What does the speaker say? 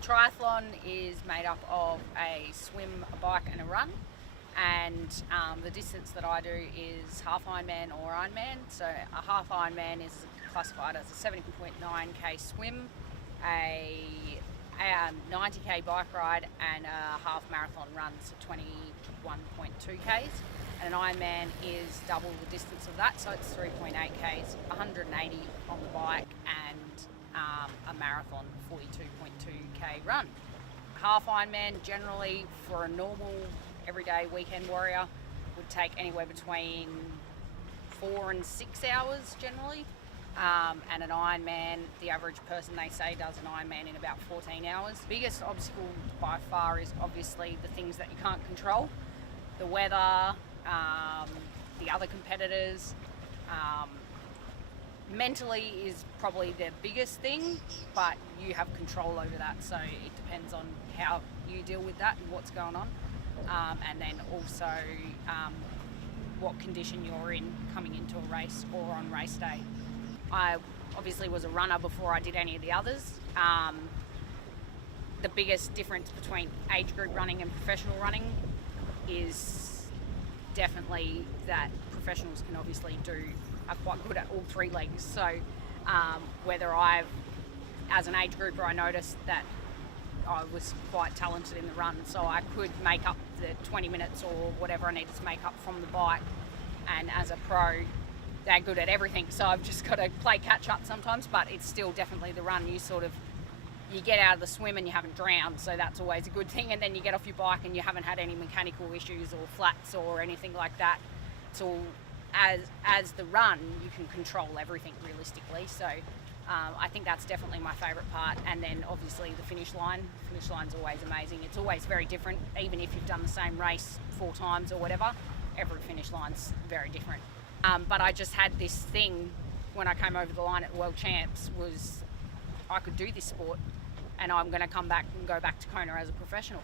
Triathlon is made up of a swim, a bike and a run, and the distance that I do is half Ironman or Ironman. So a half Ironman is classified as a 70.9k swim, a 90k bike ride and a half marathon run, so 21.2k's. And an Ironman is double the distance of that, so it's 3.8k's, 180 on the bike and a marathon 42.2k run. Half Ironman generally for a normal everyday weekend warrior would take anywhere between 4 and 6 hours generally. And an Ironman, the average person they say does an Ironman in about 14 hours. The biggest obstacle by far is obviously the things that you can't control. The weather, the other competitors. Mentally is probably the biggest thing, but you have control over that, so it depends on how you deal with that and what's going on. And then also what condition you're in coming into a race or on race day. I obviously was a runner before I did any of the others. The biggest difference between age group running and professional running is definitely that professionals can obviously are quite good at all three legs. So whether as an age grouper, I noticed that I was quite talented in the run, so I could make up the 20 minutes or whatever I needed to make up from the bike. And as a pro, they're good at everything, so I've just got to play catch up sometimes, but it's still definitely the run. You get out of the swim and you haven't drowned, so that's always a good thing, and then you get off your bike and you haven't had any mechanical issues or flats or anything like that. So as the run, you can control everything realistically, so I think that's definitely my favourite part. And then obviously the finish line's always amazing. It's always very different, even if you've done the same race 4 times or whatever, every finish line's very different. But I just had this thing when I came over the line at the World Champs, was I could do this sport and I'm going to come back and go back to Kona as a professional.